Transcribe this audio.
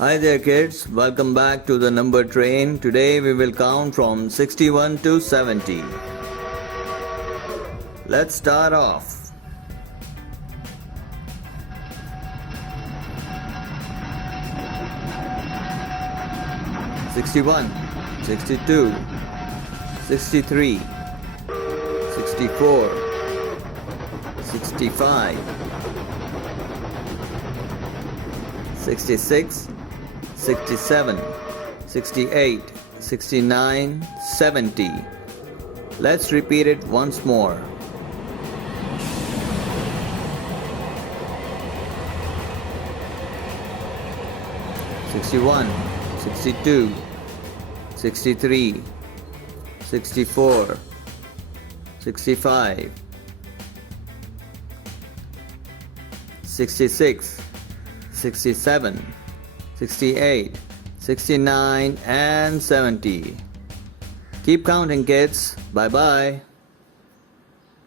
Hi there kids, welcome back to the number train. Today we will count from 61 to 70. Let's start off. "61, 62, 63, 64, 65, 66, 67, 68, 69, 70. Let's repeat it once more. "61, 62, 63, 64, 65, 66, 67, 68, 69 and 70. Keep counting kids. Bye bye.